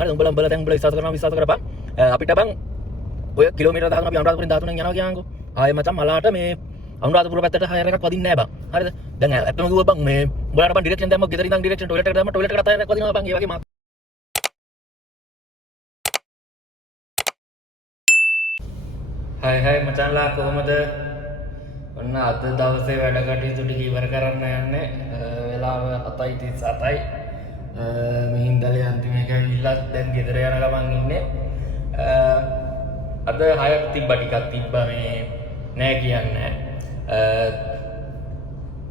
හරි උඹලා දැන් උඹලා විශ්වාස කරපන් අපිට බං ඔය කිලෝමීටර් 10ක් අපි අනුරාධපුරෙන් 13න් යනවා කියනකෝ ආයෙ මචං මලාට මේ අනුරාධපුර පැත්තට හයර් එකක් වදින්නේ නැහැ බං හරිද දැන් ඇත්තම කිව්වොත් බං මේ උඹලාට බං ඩිරෙක්ෂන් දැම්මොත් ගෙදර ඉඳන් ඩිරෙක්ෂන් ටොයිලට් එකට දැම්මොත් ටොයිලට් එකට හයර් එකක් වදිනවා බං ඒ වගේ මාත් හයි මචංලා කොහමද ඔන්න අද දවසේ වැඩ කටයුතු ටික ඉවර කරන්න යන්නේ වෙලාව 7:37යි මිහින්දලේ අන්තිම එක ඇවිල්ලා දැන් ගෙදර යන ගමන් ඉන්නේ අද 6ක් තිබ්බා ටිකක් තිබ්බා මේ නෑ කියන්නේ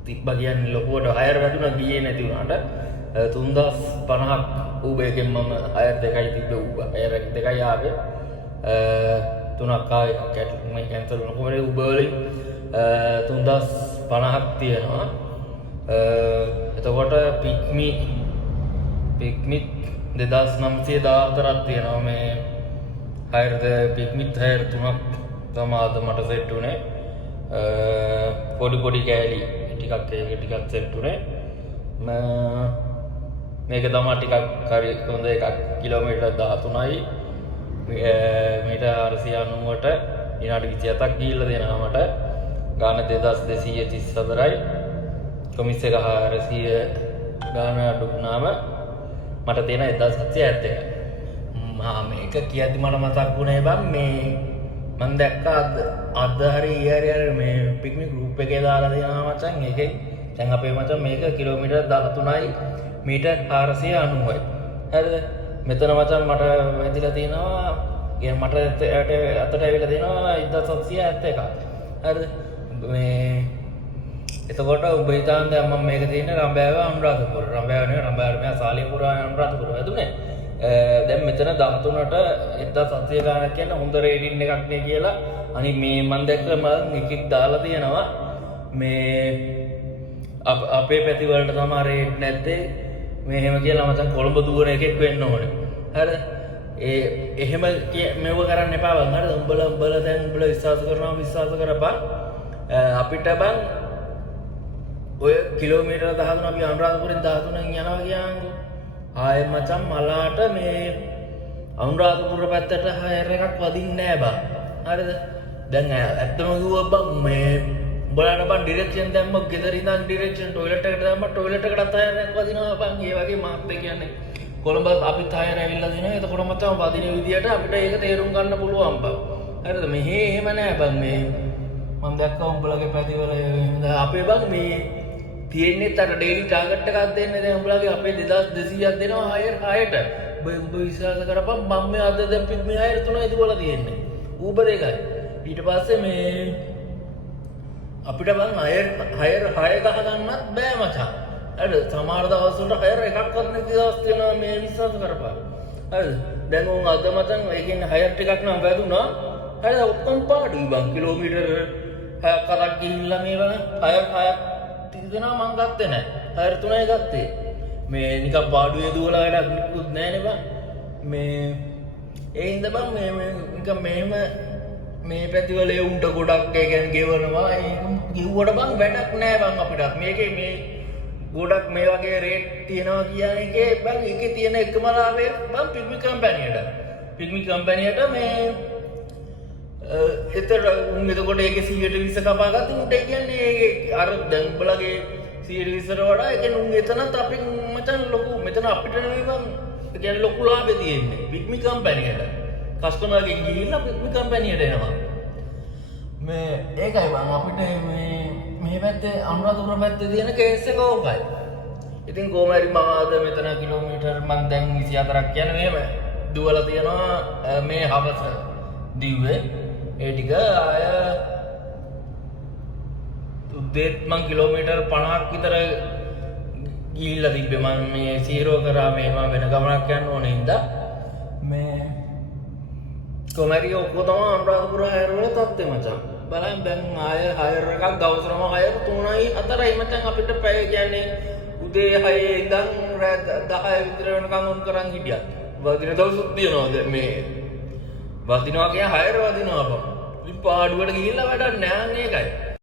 තිබ්බා කියන්නේ ලොකුවට 6 වැදුණා ගියේ නැති වුණාට 3050ක් ඌබ එකෙන් මම 6 දෙකයි තිබ්බ ඌබ 6 දෙකයි ආවේ 3ක් ආවේ මම කැන්සල් වුණා කොහොමද ඌබ වලින් 3050ක් තියෙනවා එතකොට පික්මික් 2914ක් තියෙනවා මේ හයරද පික්මික් හයර 3ක් තමාද මට සෙට් උනේ පොඩි කෑලි ටිකක් සෙට් උනේ මේක තමයි ටිකක් හරි හොඳ එකක් කිලෝමීටර් 13යි මීටර් 490ට විනාඩි 27ක් ගිහිල්ලා දෙනවා මට ගාන 2234යි කොමිස් එක 400 ගාන අඩු වුණාම මට තියෙන 1771 මේක කියද්දි මට මතක් වුණේ බං මේ මම දැක්කා අද හරි ඊයර් මේ පික්නික් ගෲප් එකේ දාලා දෙනවා මචං ඒකේ දැන් අපේ මචං මේක කිලෝමීටර් 13යි මීටර් 490යි හරිද මෙතන මචං මට වැදිලා තියෙනවා මට අතට ඇවිල්ලා දෙනවා 1771 හරිද මේ එතකොට ඔබ හිතන්නේ දැන් මම මේක තියෙන්නේ රඹෑව අනුරාධපුර රඹෑව නෙවෙයි රඹෑව මෙයා සාලියපුර අනුරාධපුර වැදුනේ දැන් මෙතන 13ට 1700 ගානක් කියන හොඳ රේටින් එකක් නේ කියලා අනිත් මේ මම දැක්ක මම එකෙක් දාලා තියෙනවා මේ අපේ පැති වලට තමයි රේට් නැත්තේ මේ එහෙම කියලා මචං කොළඹ දුවන එකෙක් වෙන්න ඕනේ හරිද එහෙම මෙව කරන්න එපා බං හරිද උඹලා දැන් උඹලා විශ්වාස කරපන් අපිට බං ඔය කිලෝමීටර් 13 අපි අනුරාධපුරෙන් 13න් යනවා කියනකො ආයෙ මචං මලාට මේ අනුරාධපුර පැත්තට හයර් එකක් වදින්නේ නැහැ බං හරිද දැන් ඇත්තම කිව්වොත් බං මේ උඹලාට බං ඩිරෙක්ෂන් දැම්මොත් ගෙදර ඉඳන් ඩිරෙක්ෂන් ටොයිලට් එකට දැම්මොත් ටොයිලට් එකටත් හයර් එකක් වදිනවා බං ඒ වගේ මාත් කියන්නේ කොළඹ අපිත් හයර් ඇවිල්ලා දිනවා එතකොට මචං වදින විදියට අපිට ඒක තේරුම් ගන්න පුළුවන් බං හරිද මෙහෙ එහෙම නැහැ බං මේ මම දැක්කා උඹලගේ පැතිවල අපේ බං මේ තියෙන්නේ අර ඩේලි ටාගට් එකක් දෙන්නේ දැන් උඹලගේ අපේ 2200ක් දෙනවා හයර් 6ට උඹ විශ්වාස කරපන් මම මේ අද දැන් පිට්මි හයර් 3යි දුවලා තියෙන්නේ ඌබ දෙකයි ඊට පස්සේ මේ අපිට බං හයර් 6 ගහ ගන්නත් බෑ මචං හරිද සමහර දවස් වලට හයර් එකක්වත් නැති දවස් තියෙනවා මේ විශ්වාස කරපන් හරිද දැන් උන් අද මචං ඒ කියන්නේ හයර් ටිකක් නම් වැදුනා හරිද ඔක්කොම පාඩුයි බං කිලෝමීටර් 6ක් ගිහිල්ලා මේවා හයර් තියනවා මං ගත්තේ නැහැ හයර් 3යි ගත්තේ මේ නිකන් පාඩුවේ දුවලා වැඩක් නිකුත් නැහැ නේ බං මේ ඒ හින්දා බං මේ නිකන් මෙහෙම මේ පැතිවල ඒ උන්ට ගොඩක් ඒ කියන්නේ ගෙවනවා ඒක කිව්වට බං වැඩක් නැහැ බං අපිට මේකේ මේ ගොඩක් මේ වගේ රේට් තියනවා කියන එකේ බං ඒකේ තියෙන එකම ලාභය බං පික්මික් කම්පැනියට මේ එතකොට එතකොට ඒකේ 120 කපා ගත්තොත් උන්ට කියන්නේ අර දැන් උඹලගේ 120ට වඩා ඒ කියන්නේ උන් එතනත් අපින් මචං ලොකු මෙතන අපිට නෙවෙයි බං ඒ කියන්නේ ලොකු ලාභෙ තියෙන්නේ පික්මික් කම්පැනියට කස්ටමර්ගෙන් ගිහිල්ලා පික්මික් කම්පැනියට එනවා මේ ඒකයි බං අපිට මේ පැත්තේ අනුරාධපුර පැත්තේ තියෙන කේස් එක ඕකයි ඉතින් කොහොම හරි මම අද මෙතන කිලෝමීටර් මං දැන් 24ක් කියන්නේ මෙහෙම දුවලා තියනවා මේ හවස දිව්වේ ඒ ටික ආය උදේත් මං කිලෝමීටර් 50ක් විතර ගිහිල්ලා තිබ්බේ මම මේ සීරෝ කරා මේ මම වෙන ගමනක් යන්න ඕනේ හින්දා මේ කොමරිය ඔක්කොම තමයි අනුරාධපුර හයර් වල තත්ත්වය මචං බලන්න දැන් ආය හයර් එකක් දවසටම හයර් 3යි 4යි මචං අපිට පැය කියන්නේ උදේ 6 ඉඳන් රෑ 10 විතර වෙනකන් උන් කරන් හිටියා වදින දවසුත් තියෙනවා මේ වදිනවා කියන හයර වදිනවා බං. ඉතින් පාඩුවට ගිහිල්ලා වැඩක් නෑ ඒකයි.